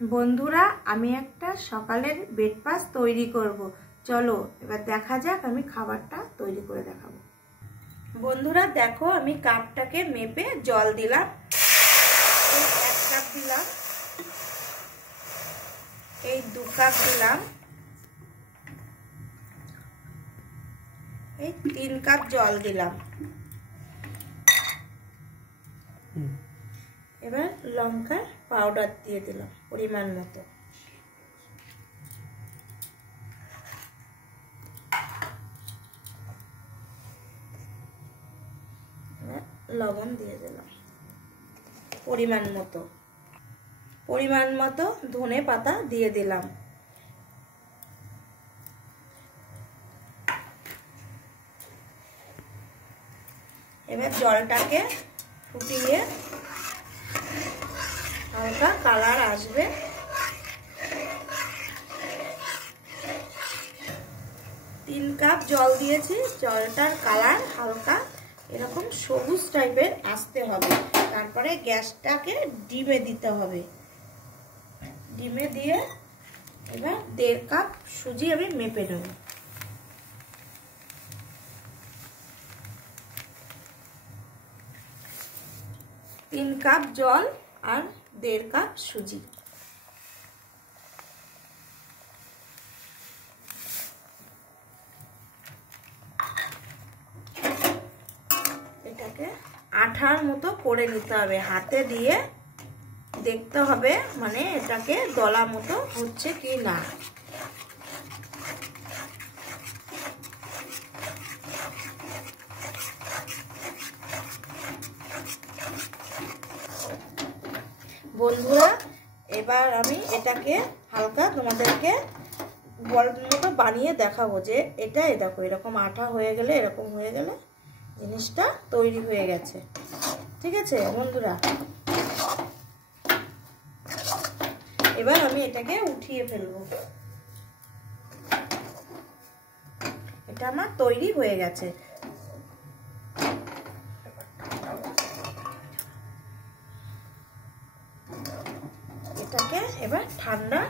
বন্ধুরা আমি একটা সকালের ব্রেকফাস্ট তৈরি করব। চলো এবার দেখা যাক আমি খাবারটা তৈরি করে দেখাবো। বন্ধুরা দেখো আমি কাপটাকে মেপে জল দিলাম, 1 কাপ দিলাম, এই 2 কাপ দিলাম, এই 3 কাপ জল দিলাম। এবার লঙ্কার পাউডার দিয়ে দিলাম পরিমাণ মতো। লবণ দিয়ে দিলাম পরিমাণ মতো, ধনে পাতা দিয়ে দিলাম। এবার জলটাকে ফুটিয়ে হালকা কালার আসবে, 3 কাপ জল দিয়েছি, জলটার কালার হালকা এরকম সবুজ টাইপের আসতে হবে। তারপরে গ্যাসটাকে ডিমে দিতে হবে। ডিমে দিয়ে এবার 1.5 কাপ সুজি আমি মেপে নেব। তিন কাপ জল আর 1.5 কাপ সুজি। এটাকে আঠার মতো করে নিতে হবে, হাতে দিয়ে দেখতে হবে মানে এটাকে দলা মতো হচ্ছে কি না। বন্ধুরা এবার আমি এটাকে হালকা তোমাদেরকে বল মতো বানিয়ে দেখাবো যে এটা দেখো এরকম আঠা হয়ে গেলে, এরকম হয়ে গেলে জিনিসটা তৈরি হয়ে গেছে। ঠিক আছে বন্ধুরা, এবার আমি এটাকে উঠিয়ে ফেলবো। এটা আমার তৈরি হয়ে গেছে। এটাকে এবার ঠান্ডা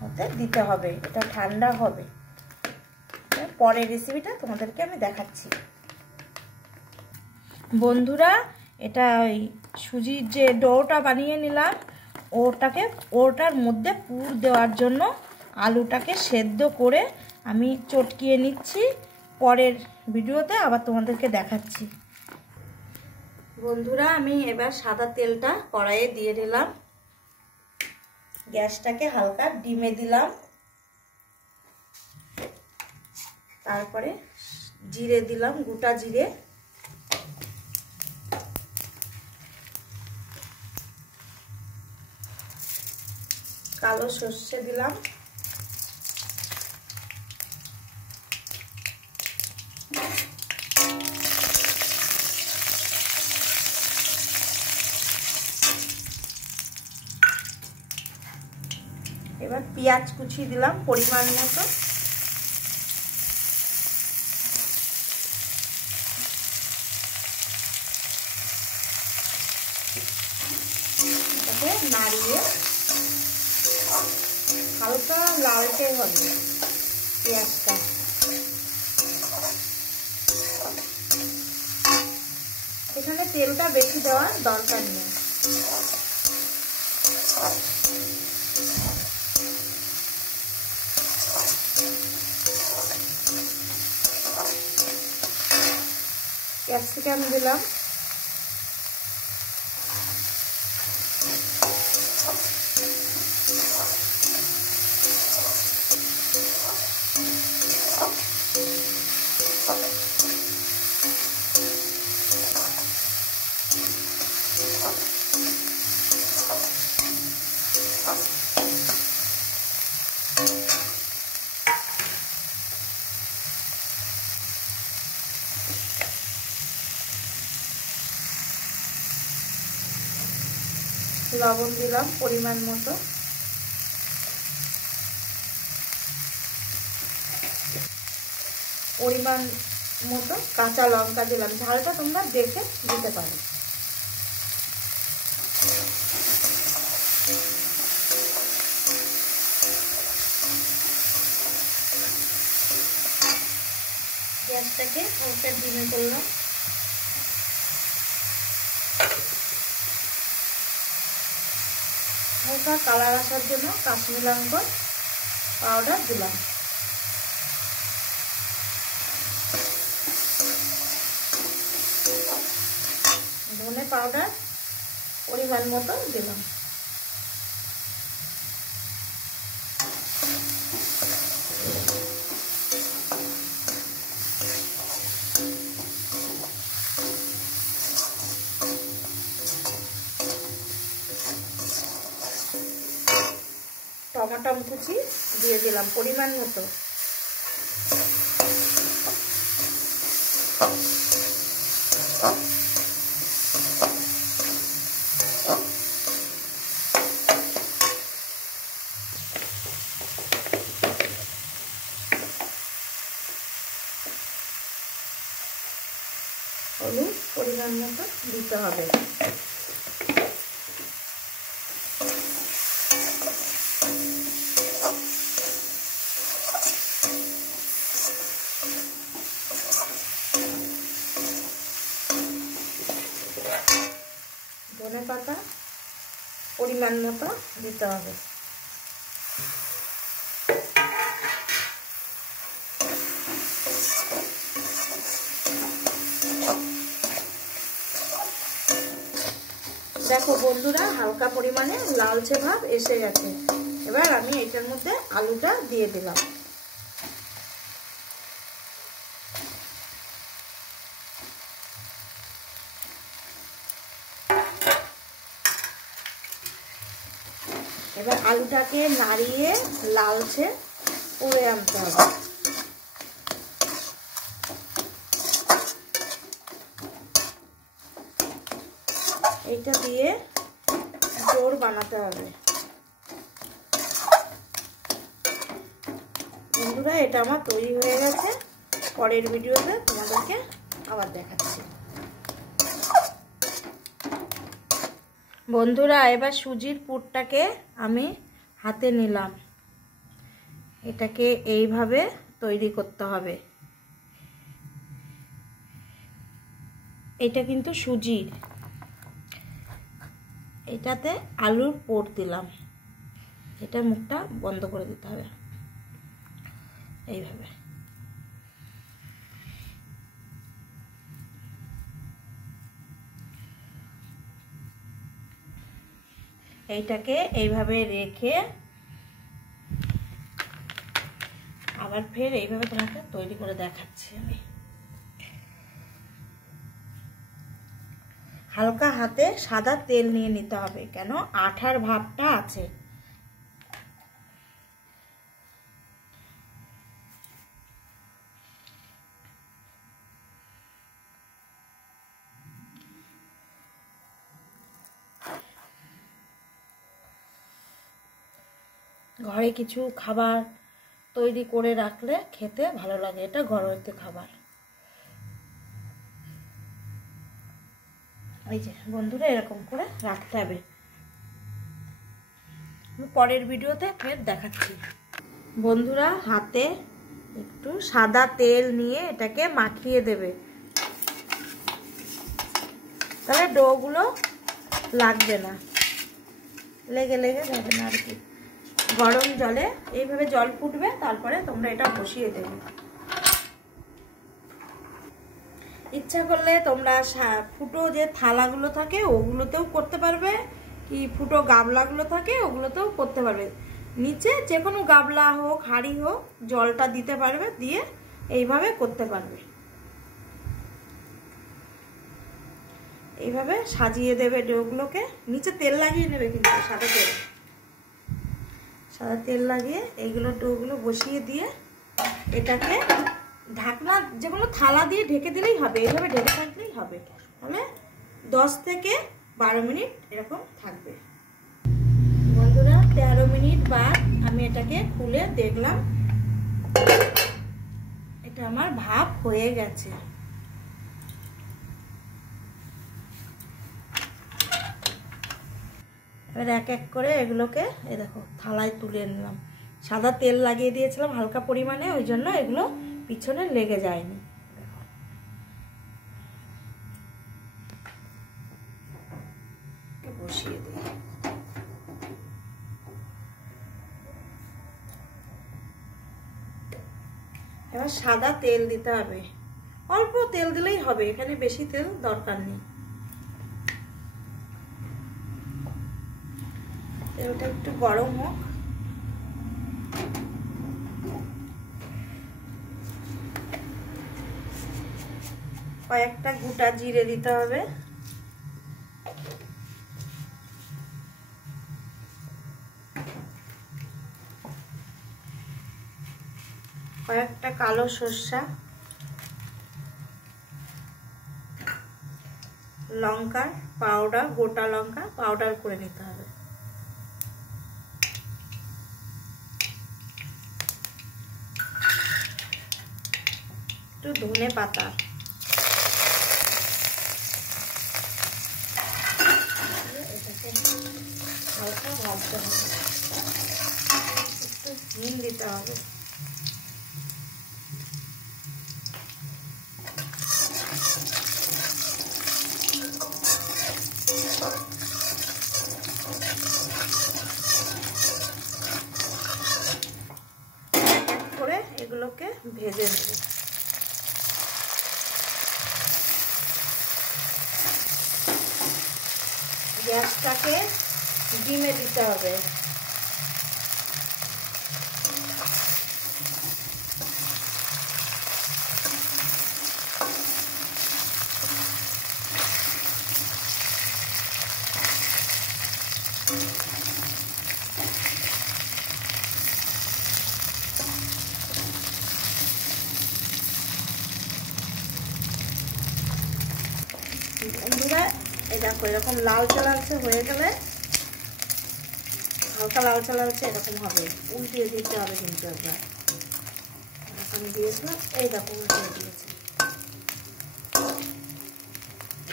হতে দিতে হবে, এটা ঠান্ডা হবে। পরের রেসিপিটা তোমাদেরকে আমি দেখাচ্ছি। বন্ধুরা এটা ওই সুজির যে ডোটা বানিয়ে নিলাম ওটার মধ্যে পুর দেওয়ার জন্য আলুটাকে সেদ্ধ করে আমি চটকিয়ে নিচ্ছি। পরের ভিডিওতে আবার তোমাদেরকে দেখাচ্ছি। বন্ধুরা আমি এবার সাদা তেলটা কড়াইয়ে দিয়ে দিলাম, গ্যাসটাকে হালকা ডিমে দিলাম। তারপরে জিরে দিলাম, গোটা জিরে, কালো সর্ষে দিলাম, এবার পেঁয়াজ কুচি দিলাম পরিমাণ মতো। এটাকে নাড়িয়ে হালকা লালচে হবে পেঁয়াজটা। এখানে তেলটা বেশি দেওয়ার দরকার নেই। ক্যাপসিকাম দিলাম, লবণ দিলাম পরিমাণ মতো, পরিমাণ মতো কাঁচা লঙ্কা দিলাম। ঝালটা তোমরা দেখে দিতে পারো। গ্যাসটাকে হালকা ডিমে করলাম। হালকা কালার আসার জন্য কাশ্মীরি লঙ্কা পাউডার দিলাম। ধনে পাউডার পরিমাণ মতো দিলাম। টমেটো কুচি দিয়ে দিলাম পরিমাণ মতো। হলুদ পরিমাণ মতো দিতে হবে। ধনে পাতা পরিমাণ মতো দিতে হবে। দেখো বন্ধুরা, হালকা পরিমাণে লালচে ভাব এসে গেছে। এবার আমি এটার মধ্যে আলুটা দিয়ে দিলাম। এবার আলুটাকে নাড়িয়ে লালচে করে আনতে হবে। এইটা দিয়ে জোর বানাতে হবে। বন্ধুরা, এটা আমার তৈরি হয়ে গেছে। পরের ভিডিওতে তোমাদেরকে আবার দেখাচ্ছি। বন্ধুরা, এবার সুজির পুরটাকে আমি হাতে নিলাম। এটাকে এইভাবে তৈরি করতে হবে। এটা কিন্তু সুজির, এটাতে আলুর পুর দিলাম। এটার মুখটা বন্ধ করে দিতে হবে এইভাবে। এইটাকে এইভাবে রেখে আবার ফের এইভাবে তোমাকে তৈরি করে দেখাচ্ছি আমি। হালকা হাতে সাদা তেল নিয়ে নিতে হবে, কেন আঠার ভাবটা আছে। ঘরে কিছু খাবার তৈরি করে রাখলে খেতে ভালো লাগে। এটা ঘরোয়া খাবার। এই যে বন্ধুরা, এরকম করে রাখতে হবে। পরের ভিডিওতে ফের দেখাচ্ছি। বন্ধুরা, হাতে একটু সাদা তেল নিয়ে এটাকে মাখিয়ে দেবে, তাহলে ডোগুলো লাগবে না, লেগে যাবে না আর কি। গরম জলে এইভাবে জল ফুটবে, তারপরে তোমরা এটা বসিয়ে দেবে। ইচ্ছা করলে তোমরা ফুটো যে থালাগুলো থাকে ওগুলোতেও করতে পারবে, কি ফুটো গামলাগুলো থাকে ওগুলোতেও করতে পারবে। নিচে যে কোনো গামলা হোক হাঁড়ি হোক জলটা দিতে পারবে, দিয়ে এইভাবে করতে পারবে। এইভাবে সাজিয়ে দেবে ডোগুলোকে। নিচে তেল লাগিয়ে নেবে, কিন্তু সাদা তেল লাগিয়ে এইগুলো ডোগুলো বসিয়ে দিয়ে এটাকে ঢাকনা যেগুলো থালা দিয়ে ঢেকে দিলেই হবে। এইভাবে ঢেকে থাকলেই হবে, তাহলে 10 থেকে 12 মিনিট এরকম থাকবে। বন্ধুরা, 13 মিনিট বাদ আমি এটাকে খুলে দেখলাম, এটা আমার ভাপ হয়ে গেছে। এবার এক এক করে এগুলোকে এই দেখো থালায় তুলে নিলাম। সাদা তেল লাগিয়ে দিয়েছিলাম হালকা পরিমাণে, ওই জন্য এগুলো পিছনে লেগে যায়নি। দেখো বসিয়ে দিই। এবার সাদা তেল দিতে হবে, অল্প তেল দিলেই হবে, এখানে বেশি তেল দরকার নেই। তেলটা একটু গরম হোক। কয়েকটা গোটা জিরে দিতে হবে, কয়েকটা কালো সর্ষা, লঙ্কার পাউডার, গোটা লঙ্কা পাউডার করে নিতে হবে, একটু ধনে পাতা, এটাকে হালকা ভাজতে হবে, একটু হিং দিতে হবে, এগুলোকে ভেজে নেব। গ্যাসটাকে ডিমে দিতে হবে। বন্ধুরা এই দেখো এরকম লালচে লালচে হয়ে গেলে, হালকা লালচে লালচে এরকম হবে, উল্টিয়ে দিতে হবে কিন্তু একবার। আমি দিয়েছিলাম, এই দেখো উল্টিয়ে দিয়েছি,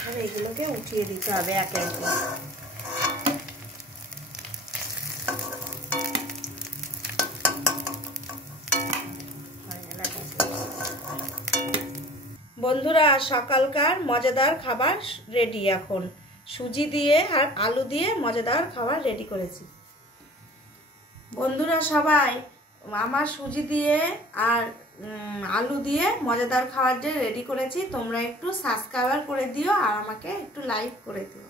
আর এগুলোকে উঠিয়ে দিতে হবে একে একে। বন্ধুরা সকালকার মজাদার খাবার রেডি। এখন সুজি দিয়ে আর আলু দিয়ে মজাদার খাবার রেডি করেছি। বন্ধুরা সবাই আমার সুজি দিয়ে আর আলু দিয়ে মজাদার খাবার যে রেডি করেছি, তোমরা একটু সাবস্ক্রাইব করে দিও আর আমাকে একটু লাইক করে দিও।